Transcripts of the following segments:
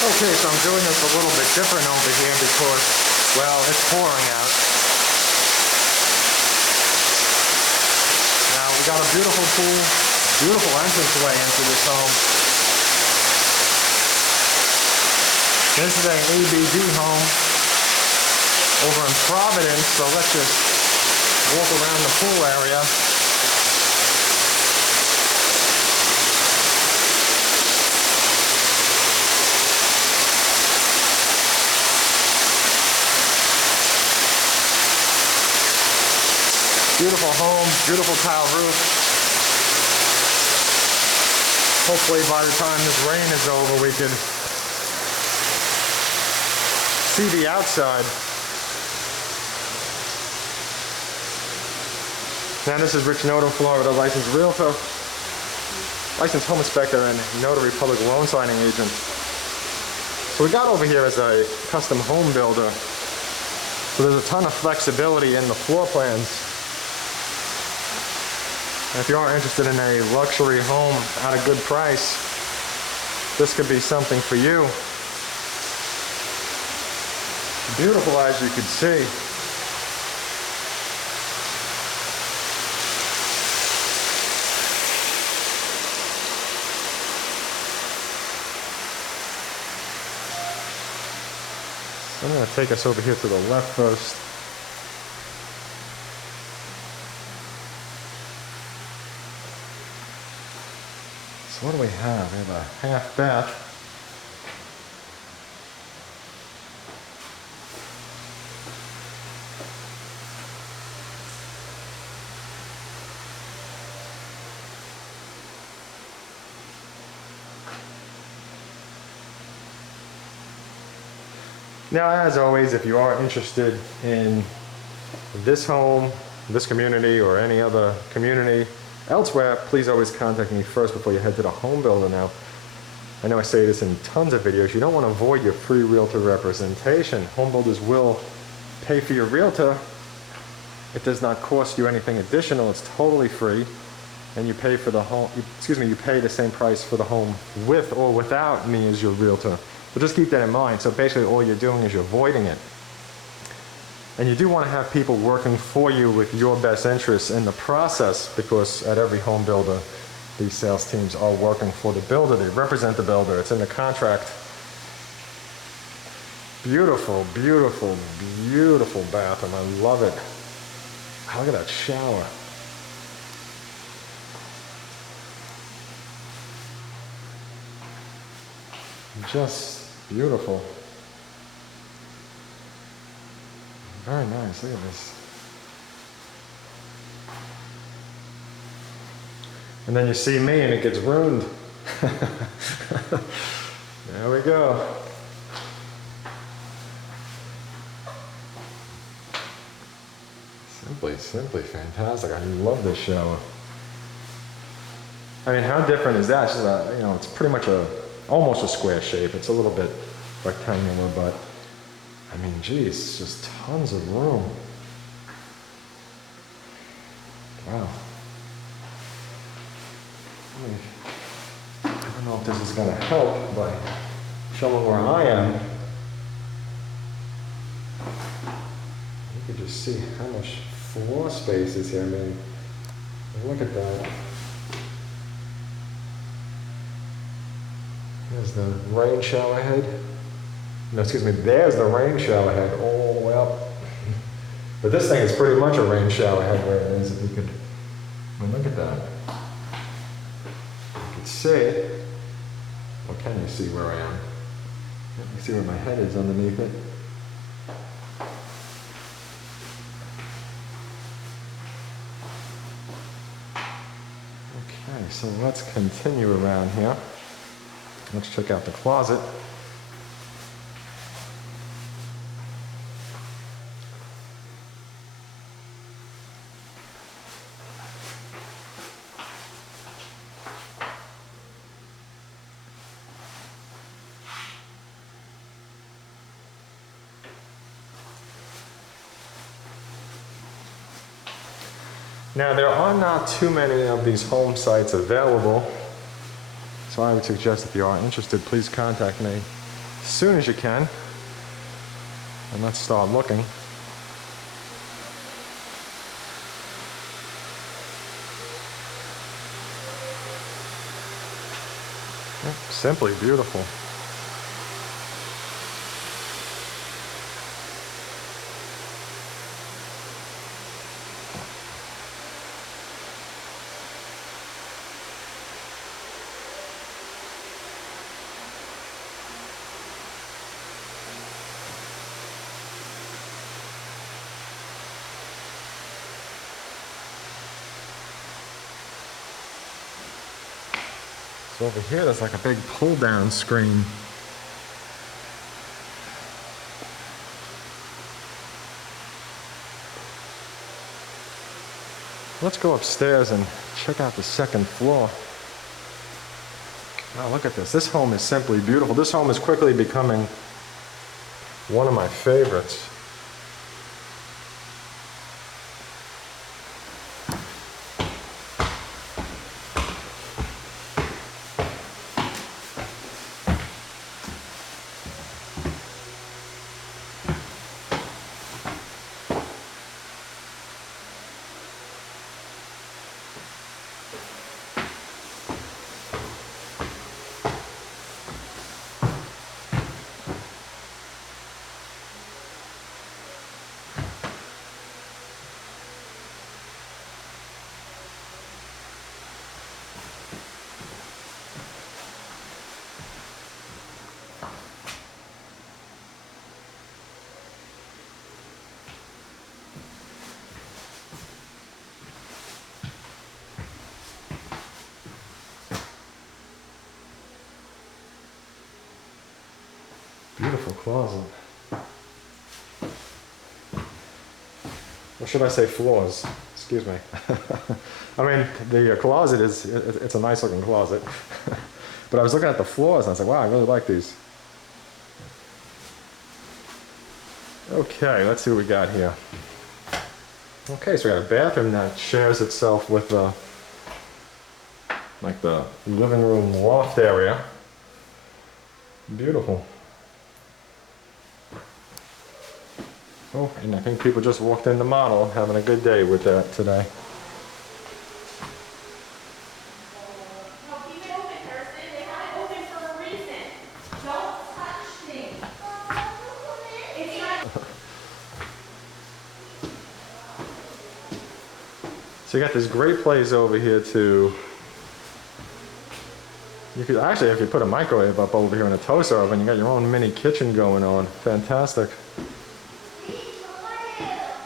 Okay, so I'm doing this a little bit different over here because, well, it's pouring out. Now, we got a beautiful pool, beautiful entranceway into this home. This is an ABD home over in Providence, so let's just walk around the pool area. Beautiful home, beautiful tile roof. Hopefully by the time this rain is over, we can see the outside. Now this is Rich Noto, Florida, licensed realtor, licensed home inspector, and notary public loan signing agent. So we got over here as a custom home builder. So there's a ton of flexibility in the floor plans. And if you are interested in a luxury home at a good price, this could be something for you. Beautiful as you can see. So I'm going to take us over here to the left first. So what do we have? We have a half bath. Now, as always, if you are interested in this home, this community, or any other community elsewhere, please always contact me first before you head to the home builder. Now, I know I say this in tons of videos, you don't want to avoid your free realtor representation. Home builders will pay for your realtor. It does not cost you anything additional. It's totally free. And you pay for the home, you pay the same price for the home with or without me as your realtor. But just keep that in mind. So basically all you're doing is you're avoiding it. And you do want to have people working for you with your best interests in the process, because at every home builder, these sales teams are working for the builder. They represent the builder. It's in the contract. Beautiful, beautiful, beautiful bathroom. I love it. Oh, look at that shower. Just beautiful. Very nice. Look at this. And then you see me and it gets ruined. There we go. Simply fantastic. I love this shower. I mean, how different is that? It's just a, you know, it's pretty much almost a square shape. It's a little bit rectangular, but I mean, geez, just tons of room. Wow. I don't know if this is going to help by showing where I am. You can just see how much floor space is here. I mean, look at that. There's the rain shower head. No, excuse me, there's the rain shower head all the way up. But this thing is pretty much a rain shower head where it is, if you could, I mean, look at that. You can see, well, can you see where I am? You can see where my head is underneath it. Okay, so let's continue around here. Let's check out the closet. Now, there are not too many of these home sites available, so I would suggest if you are interested, please contact me as soon as you can. And let's start looking. Yep, simply beautiful. So over here, there's like a big pull-down screen. Let's go upstairs and check out the second floor. Wow, look at this. This home is simply beautiful. This home is quickly becoming one of my favorites. Beautiful closet. Or should I say floors? Excuse me. I mean, the closet it's a nice looking closet. But I was looking at the floors and I was like, wow, I really like these. Okay, let's see what we got here. Okay, so we got a bathroom that shares itself with like the living room loft area. Beautiful. Oh, and I think people just walked in the model, having a good day with that today. No, keep it open, Thursday. They have it open for a reason. Don't touch things. It's not. So you got this great place over here to. You could actually, if you put a microwave up over here and a toaster oven, you got your own mini kitchen going on. Fantastic.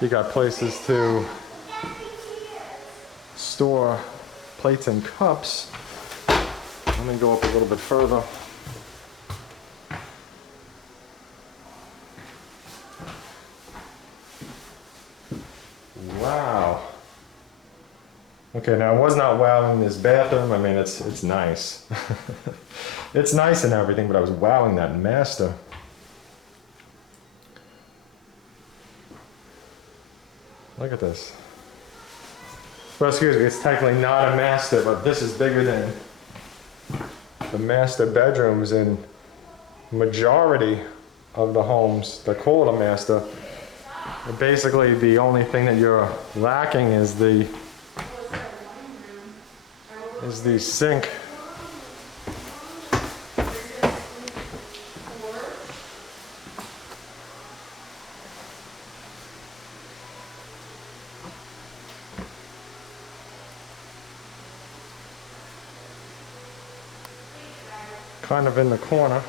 You got places to store plates and cups. Let me go up a little bit further. Wow. Okay, now I was not wowing this bathroom. I mean, it's nice. It's nice and everything, but I was wowing that master. Look at this. Well, excuse me, it's technically not a master, but this is bigger than the master bedrooms in majority of the homes that call it a master. Basically, the only thing that you're lacking is the sink. Kind of in the corner.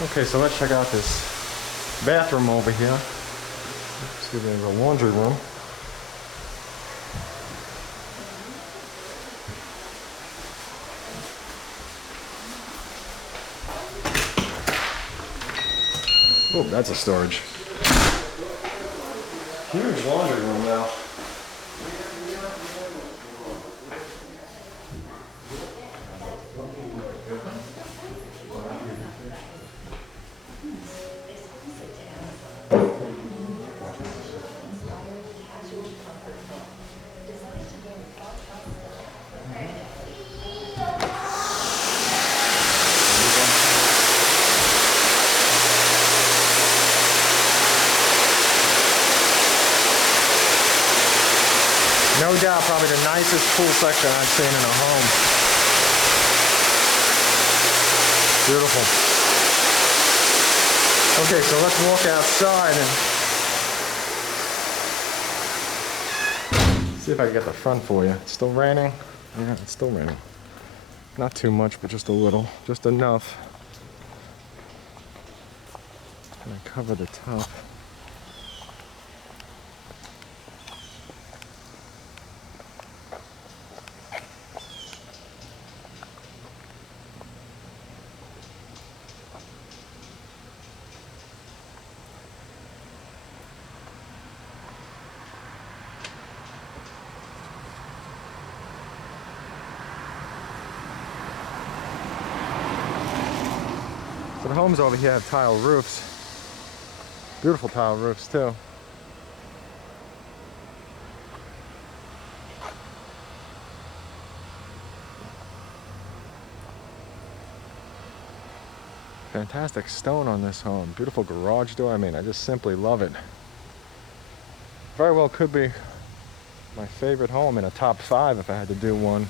Okay, so let's check out this bathroom over here. Excuse me, the laundry room. Oh, that's a storage. Huge laundry room now. nicest pool section I've seen in a home. Beautiful. Okay, so let's walk outside and see if I can get the front for you. It's still raining? Yeah, it's still raining. Not too much, but just a little. Just enough. And I cover the top. So the homes over here have tile roofs. Beautiful tile roofs too. Fantastic stone on this home. Beautiful garage door. I mean, I just simply love it. Very well could be my favorite home in a top 5 if I had to do one.